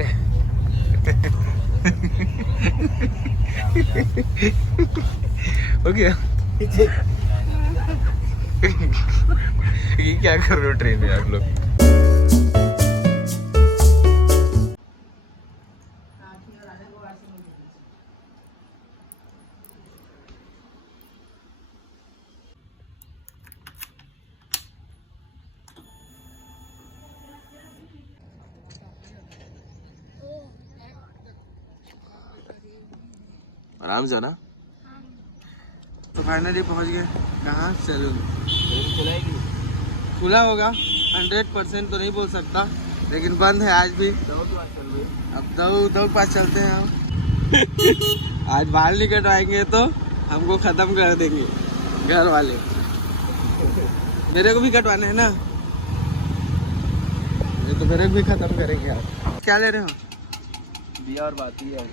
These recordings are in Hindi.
अरे हो गया। ये क्या कर रहे हो ट्रेन में आप लोग? आराम से ना। तो फाइनली पहुंच गए कहाँ? सैलून। खुला होगा 100% तो नहीं बोल सकता, लेकिन बंद है आज भी। अब दौड़ पास चलते हैं हम। आज बाल नहीं कटवाएंगे तो हमको खत्म कर देंगे घर वाले। मेरे को भी कटवाना है ना, ये तो मेरे को भी खत्म करेंगे आप। क्या ले रहे हो? बिया और बाती है।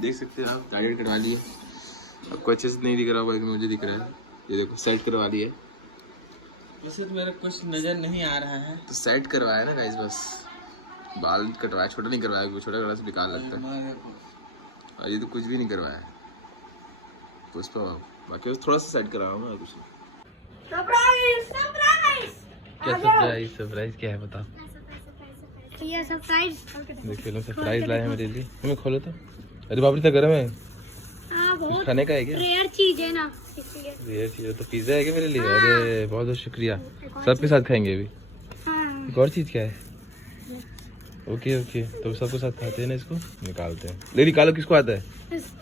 देख सकते हैं आप, टारगेट करवा लिए। आपको अच्छे से नहीं दिख रहा होगा, लेकिन मुझे दिख रहा है। ये देखो सेट करवा लिए। वैसे तो मेरा कुछ नज़र नहीं आ रहा है, तो सेट करवाया ना गाइस। बस बाल कटवाया, छोटा नहीं करवाया, छोटा करवा से बेकार लगता है। और ये तो कुछ भी नहीं करवाया पुष्पा। बाकी थोड़ा सा सेट करवाऊंगा और कुछ नहीं। सरप्राइज क्या है बताओ? ये सरप्राइज देखो सरप्राइज लाए हैं मेरे लिए। तुम्हें खोलो तो। अरे बाप रे, तो गर्म है। हाँ, बहुत खाने का है क्या? रेयर चीज है ना, इसलिए। रेयर चीज है तो पिज्जा है क्या मेरे लिए? हाँ। अरे बहुत बहुत शुक्रिया। सबके साथ खाएंगे अभी। हाँ। एक और चीज क्या है? ओके ओके, तो सबके साथ खाते हैं ना। इसको निकालते हैं। ले निकालो, किसको आता है?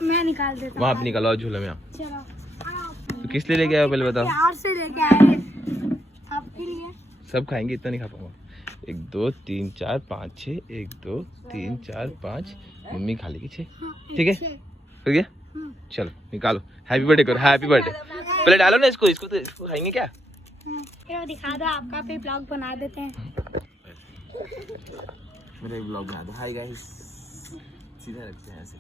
मैं निकाल देता हूँ। वहाँ पे निकालो झूले में। आप चलो। तो किस लिए लेके आए पहले बताओ? प्यार से लेके आए आपके लिए। सब खाएंगे, इतना नहीं खा पाऊंगा। 1 2 3 4 5 6 1 2 3 4 5। मम्मी खा लेगी 6। ठीक है, हो गया। चलो निकालो, हैप्पी बर्थडे करो। हैप्पी बर्थडे पहले डालो ना इसको। इसको खाएंगे क्या? ये दिखा दो, आपका भी ब्लॉग बना देते हैं। मेरा एक ब्लॉग बना दो। हाय गाइस, सीधा रखते हैं ऐसे।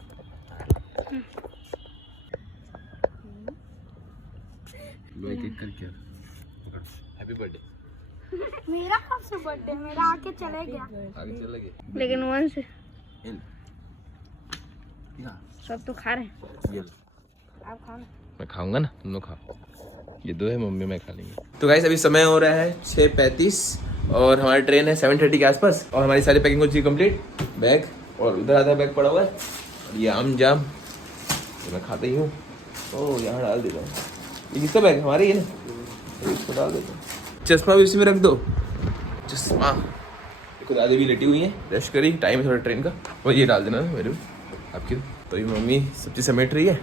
लो एक एक करके हैप्पी बर्थडे। मेरा कब से बर्थडे? मेरा आके चले गया। आगे चल लगे, लेकिन वन से या सब तो खा रहे हैं। ये आप खाओ ना। मैं खाऊंगा ना, तुम लोग खाओ। ये 2 है, मम्मी मैं खा लेंगे। तो गाइस अभी समय हो रहा है 6:35 और हमारी ट्रेन है 7:30 के आसपास। और हमारी सारी पैकिंग हो चुकी कंप्लीट। बैग और उधर आधा बैग पड़ा हुआ है। और ये आम जाम तो मैं खाता ही हूँ। ओह यहाँ डाल देता हूँ। ये किसका बैग है? हमारे ही है ना, इसको डाल देता हूँ। चश्मा भी इसी में रख दो। चश्मा देखो, दादी भी लेटी हुई है, रेस्ट करी। टाइम है थोड़ा ट्रेन का। और ये डाल देना मेरे आपकी। तो ये मम्मी सब चीज़ समेट रही है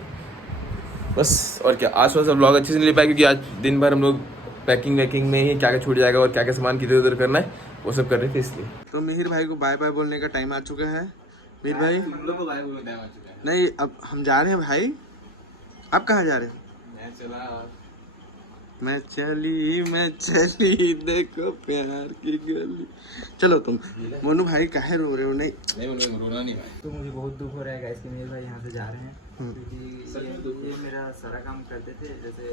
बस। और क्या, आज थोड़ा सा व्लॉग अच्छे से नहीं ले पाए, क्योंकि आज दिन भर हम लोग पैकिंग वैकिंग में ही क्या क्या छूट जाएगा और क्या क्या सामान किधर उधर करना है वो सब कर रहे थे, इसलिए। तो मिहिर भाई को बाय बाय बोलने का टाइम आ चुका है। मिहिर भाई, हम लोग को बाय बोलने का टाइम आ चुका है। नहीं, अब हम जा रहे हैं भाई। आप कहाँ जा रहे हैं? मैं चली देखो प्यार की गली। चलो तुम। मोनू भाई काहे रो रहे हो? नहीं रोना नहीं भाई। तो मुझे बहुत दुख हो रहा है गाइस कि मेरे भाई यहाँ से जा रहे हैं, क्योंकि ये मेरा सारा काम करते थे। जैसे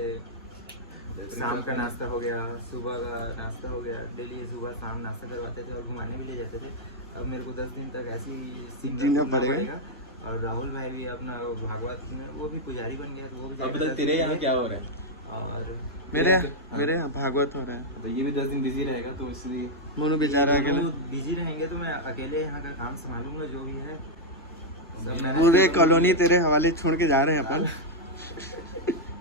शाम का नाश्ता हो गया, सुबह का नाश्ता हो गया, डेली सुबह शाम नाश्ता करवाते थे और घुमाने भी ले जाते थे। अब मेरे को 10 दिन तक ऐसी जीना पड़ेगा। और राहुल भाई भी अपना भागवत में वो भी पुजारी बन गया, तो वो भी अब बता तेरे यहाँ क्या हो रहा है? और मेरे यहाँ भागवत हो रहा है। तो ये भी 10 दिन बिजी रहेगा, तो इसलिए मोनू बेचारा अकेले बिजी रहेंगे। तो मैं अकेले यहाँ का काम संभालूंगा, जो भी है पूरे कॉलोनी तेरे हवाले छोड़ के जा रहे हैं अपन।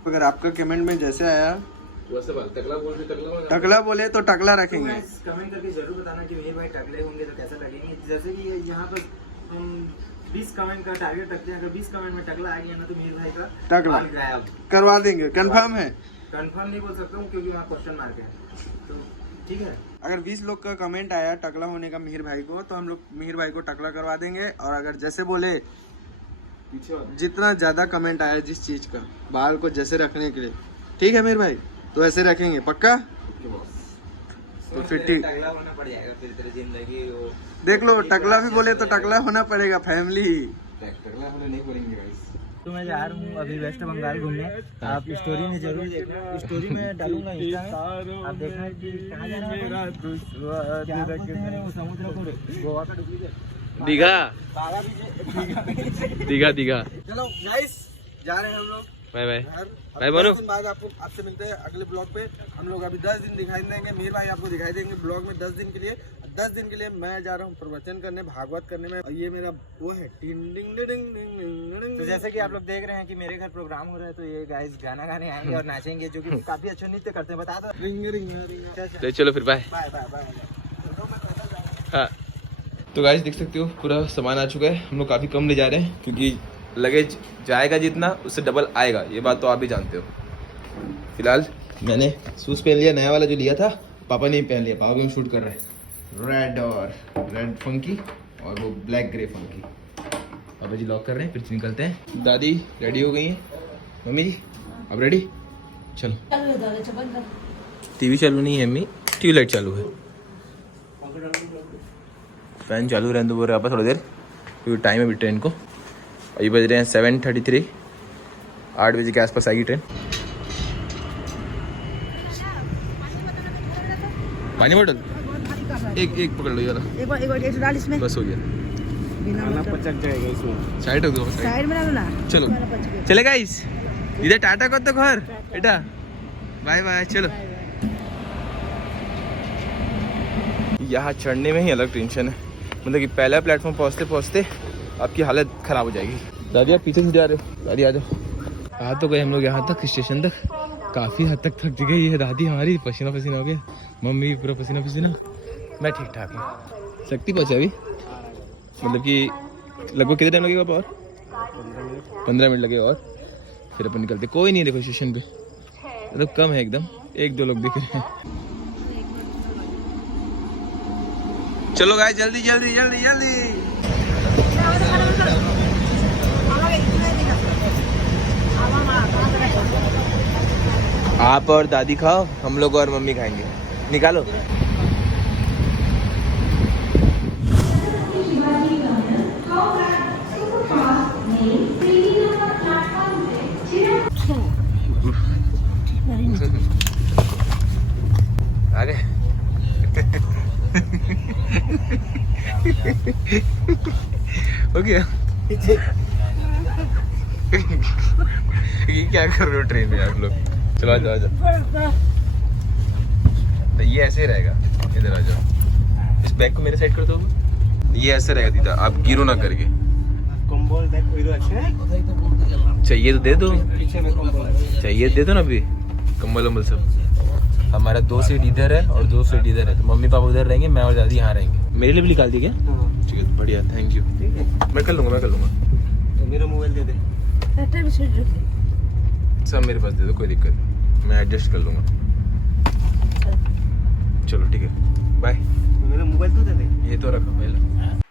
अगर आपका कमेंट में जैसे आया टकला बोले तो टकला रखेंगे। कमेंट करके जरूर बताना कि मेरे भाई टकले होंगे तो कैसा लगेंगे। जैसे कि यहाँ पर हम 20 कमेंट का टारगेट रखते हैं, अगर 20 कमेंट में टकला आ गया ना तो मेरे भाई का टकला गायब करवा देंगे। कंफर्म है? कंफर्म नहीं बोल सकता हूँ क्योंकि वहाँ क्वेश्चन मार्क है। तो ठीक है, अगर 20 लोग का कमेंट आया टकला होने का मिहिर भाई को, तो हम लोग मिहिर भाई को टकला करवा देंगे। और अगर जैसे बोले जितना ज्यादा कमेंट आया जिस चीज का, बाल को जैसे रखने के लिए, ठीक है मेरे भाई, तो ऐसे रखेंगे पक्का। तो फिर ठीक, टकला होना पड़ जाएगा फिर तेरी जिंदगी वो। देख लो, टकला भी बोले तो टकला होना पड़ेगा फैमिली। टकला होने नहीं बोलेंगे गाइस। तो मैं जा रहा हूँ अभी वेस्ट बंगाल घूमने। आप स्टोरी में जरूर देखना, स्टोरी में डालूंगा इंस्टा में, आप देखना कि कहाँ जा रहा है। क्या बोलते हैं वो समुद्र को, गोवा का डुप्लीकेट, दीघा दीघा। दीघा दीघा। चलो गाइस, जा रहे हैं हम लोग। बाय बाय घर। बाय अब बोलो। 10 दिन बाद आपसे मिलते हैं अगले ब्लॉग पे। हम लोग अभी 10 दिन दिखाई देंगे, मीर भाई आपको दिखाई देंगे ब्लॉग में 10 दिन के लिए। 10 दिन के लिए मैं जा रहा हूँ प्रवचन करने, भागवत करने में। और ये मेरा वो है तो जैसे कि आप लोग देख रहे हैं कि मेरे घर प्रोग्राम हो रहा है, तो ये गाइस गाना गाने आएंगे और नाचेंगे, जो कि काफी अच्छा नृत्य करते हैं। बता दो। तो चलो फिर बाय। Bye bye bye. हाँ, तो गाइस देख सकते हो पूरा सामान आ चुका है। हम लोग काफ़ी कम ले जा रहे हैं क्योंकि लगेज जाएगा जितना उससे डबल आएगा, ये बात तो आप भी जानते हो। फिलहाल मैंने शूज़ पहन लिया, नया वाला जो लिया था, पापा ने पहन लिया। पापा भी शूट कर रहे हैं, रेड फंकी और वो ब्लैक ग्रे फंकी। पापा जी लॉक कर रहे हैं, फिर निकलते हैं। दादी रेडी हो गई हैं, मम्मी जी अब रेडी, चलो। टीवी चालू नहीं है मम्मी, ट्यूबलाइट चालू है। फैन चालू रहने दो, बोल रहे थोड़ी देर क्योंकि टाइम है अभी ट्रेन को। अभी बज रहे हैं 7:33, 8 बजे के आसपास आएगी ट्रेन। पानी बोतल एक पकड़ लो ये वाला, एक डाल इसमें, बस हो गया। पचक जाएगा इसमें, साइड हो गया, साइड में डालो ना। चलो चले गाइस, इधर टाटा कर दो घर बेटा, बाय बाय। चलो, यहाँ चढ़ने में ही अलग टेंशन है, मतलब कि पहला प्लेटफॉर्म पहुँचते पहुँचते आपकी हालत ख़राब हो जाएगी। दादी आप पीछे से जा रहे हो, दादी आ जाओ। आ तो गए हम लोग यहाँ तक, स्टेशन तक। काफ़ी हद तक थक गई है दादी हमारी, पसीना पसीना हो गया, मम्मी पूरा पसीना पसीना। मैं ठीक ठाक हूँ। शक्ति पहुँचा अभी, मतलब कि लगभग कितने टाइम लगेगा और 15 मिनट लगेगा और फिर अपन निकलते। कोई नहीं देखो स्टेशन पे, मतलब कम है एकदम, 1-2 लोग दिख रहे हैं। चलो गाइस, जल्दी जल्दी जल्दी जल्दी। आप और दादी खाओ, हम लोग और मम्मी खाएंगे। निकालो। आ गए। हो गया। ये क्या कर रहे हो ट्रेन में आप लोग? चलो आ जाओ। तो ये ऐसे ही रहेगा, इधर आ जाओ। इस बैग को मेरे साइड कर दो। ये ऐसे रहेगा दीदा, आप गिरो ना करके। कंबल देख इधर अच्छे चाहिए तो दे दो, पीछे में कंबल चाहिए दे दो ना अभी, कंबल वम्बल सब। हमारा 2 सीट इधर है और 2 सीट इधर है, तो मम्मी पापा उधर रहेंगे, मैं और दादी यहाँ रहेंगे। मेरे लिए भी निकाल दी क्या? ठीक है, बढ़िया, थैंक यू। मैं कर लूँगा। तो मेरा मोबाइल दे दे। सब मेरे पास दे दो, कोई दिक्कत नहीं, मैं एडजस्ट कर लूँगा। चलो ठीक है, बाय। मेरा मोबाइल तो दे दे। ये तो रखो पहले।